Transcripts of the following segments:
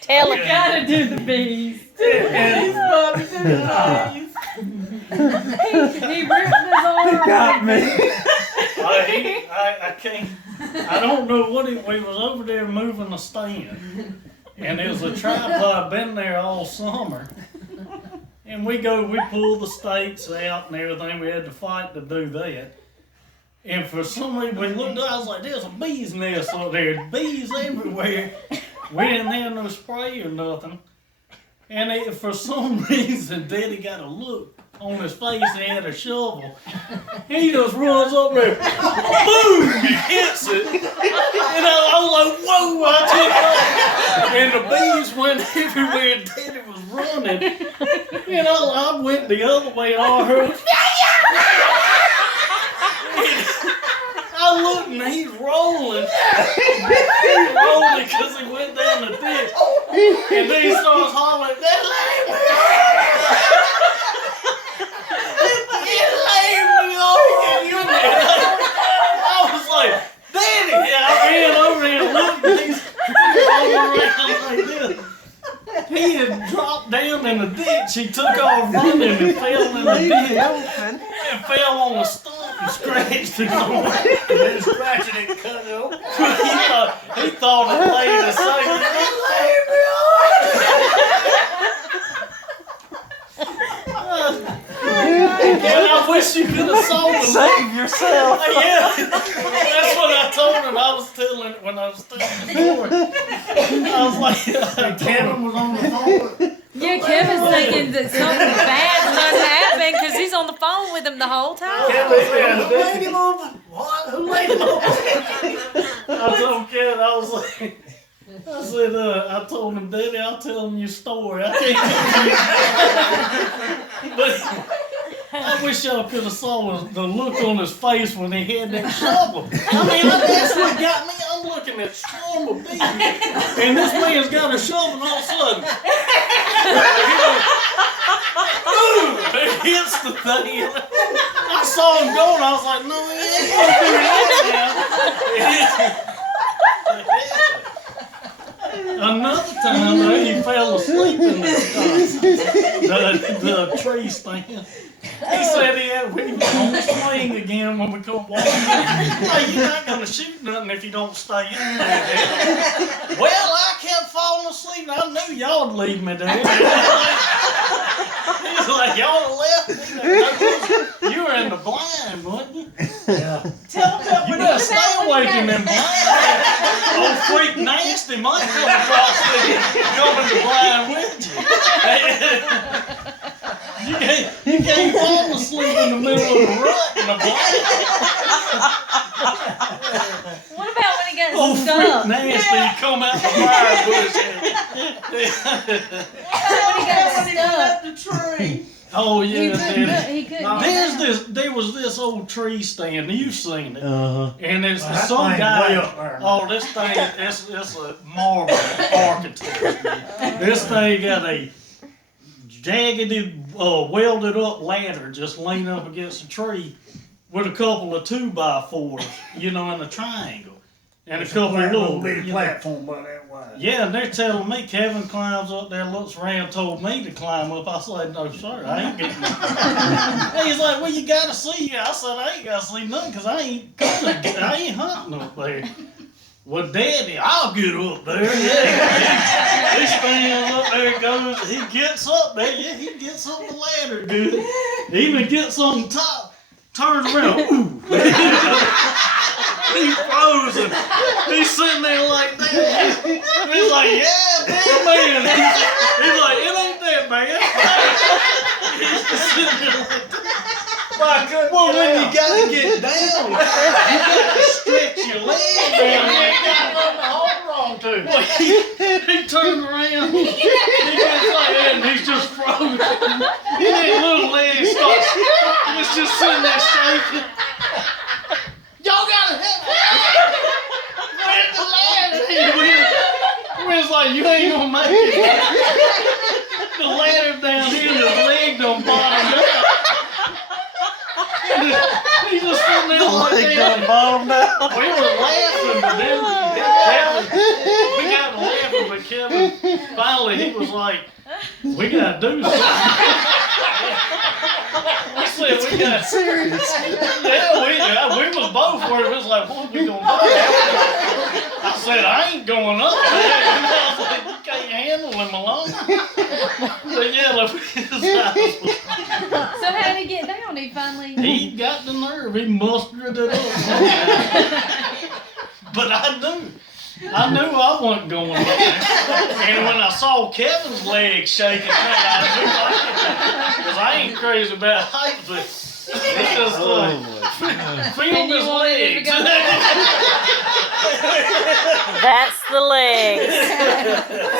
Tell You him. gotta do the bees. Do the bees, Bobby. Do the bees. He ripped his arm. He got me. I can't. I don't know what it. We was over there moving a stand, and there was a tripod been there all summer. And we pull the stakes out and everything. We had to fight to do that. And for some reason, we looked up, I was like, there's a bee's nest up there. Bees everywhere. We didn't have no spray or nothing. And for some reason, Daddy got a look on his face and he had a shovel. He just runs up there, boom, he hits it. And I was like, whoa, I took off. And the bees went everywhere and Daddy was running. And I went the other way and I heard, I looked and he's rolling. He's rolling because he went down the ditch. And then he starts hollering, "They laid me off! I was like, Daddy! Yeah, I ran over there and looked and he's rolling around like this. He had dropped down in the ditch. He took off running and fell in the ditch. And fell on the stump and scratched it on it. And then scratching it cut it open. He thought it laid a second. It laid me and I wish you could have sold him. Save yourself. Yeah, that's what I told him. I was telling when I was telling the story. I was like, Kevin was on the phone. Yeah, Kevin's thinking that something bad's not happening because he's on the phone with him the whole time. Kevin said, "Who laid him over? What? Who laid him over?" I told Kevin, I was like, I said, I told him, Daddy, I'll tell him your story. I can't tell you. But I wish y'all could have saw the look on his face when he had that shovel. I mean, that's what got me. I'm looking at swarm of bees, and this man's got a shovel, and all of a sudden, boom! It hits the thing. I saw him going. I was like, no, he ain't gonna do that now. Another time, though, he fell asleep in the tree stand. He said we was on the swing again when we come walking. Hey, you're not going to shoot nothing if you don't stay in there. Well, I kept falling asleep and I knew y'all would leave me there. He's like, y'all left me. You were in the blind, wasn't you? Yeah. You better stay awake in them blind. Old freak nasty might come across the blind with you. You can't fall asleep in the middle of the rut in a blind. What about when he got Old stuck? freak nasty come out the fire bush. What about when he got stuck? The tree. Oh yeah, He couldn't. there was this old tree stand. You've seen it, and there's Well, some guy. there. Oh, this thing, it's a marble architecture. This thing got a jagged, welded up ladder just leaning up against a tree with a couple of 2x4s, in a triangle, and a couple of little platform by that wide. Yeah, and they're telling me Kevin climbs up there, looks around, told me to climb up. I said, no, sir, I ain't getting up. He's like, well, you got to see. I said, I ain't got to see nothing because I ain't hunting up there. Well, Daddy, I'll get up there. Yeah, he stands up there, goes, he gets up there. Yeah, he gets up the ladder good. He even gets on top, turns around. Ooh. He's frozen. He's sitting there like that. He's like, yeah, damn, man. He's like, it ain't that bad. He's just sitting there like that. Well, when you gotta get down, you gotta stretch your legs down. You ain't got nothing to hold on to. Well, he turned around. He goes like that, and he's just frozen. His little legs starts. He's just sitting there shaking. Y'all gotta help me! Where's the ladder? Where's like, you ain't gonna make it. The ladder down here, his leg done bottomed out. He's just sitting there like that. Bottomed out. We were laughing, but then finally he was like, we gotta do something. We said we got Serious. Yeah, we was both where it was like, what we gonna do? I said, I ain't going up there. I was like, you can't handle him alone. So yeah, look, his house was. So how did he get down? He finally. He got the nerve. He mustered it up. But I knew I wasn't going up there. And when I saw Kevin's legs shaking, because I ain't crazy about height, but he just feel his legs. That's the legs.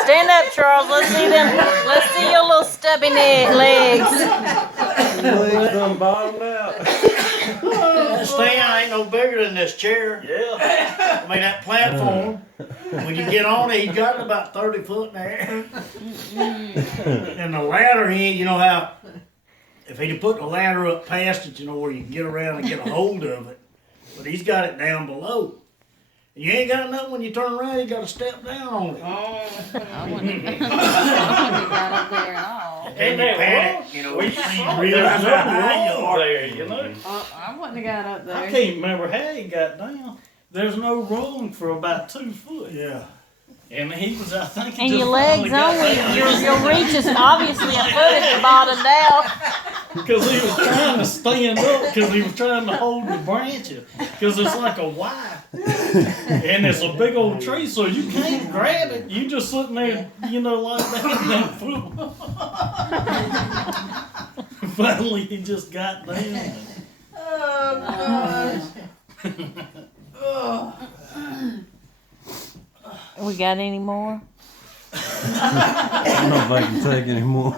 Stand up, Charles. Let's see them. Let's see your little stubby legs. Legs done bottomed out. That stand ain't no bigger than this chair. Yeah. I mean, that platform, when you get on it, he's got it about 30 foot in the air. And the ladder, you know how, if he'd have put the ladder up past it, you know, where you can get around and get a hold of it. But he's got it down below. You ain't got nothing when you turn around, you got to step down on it. I wouldn't have got up there at all. And you panic, you know, We you see saw really there was how high you no are. there, you know. I wouldn't have got up I there. can't remember how he got down. There's no room for about 2 foot. Yeah. And he was, I think, he And just your finally legs got only, down. your reach is obviously a foot if you're bottomed out. Because he was trying to stand up, because he was trying to hold the branches. Because it's like a Y. And it's a big old tree, so you can't grab it. You just sitting there, you know, like that. Finally, he just got down. Oh gosh. Oh. We got any more? I don't know if I can take any more.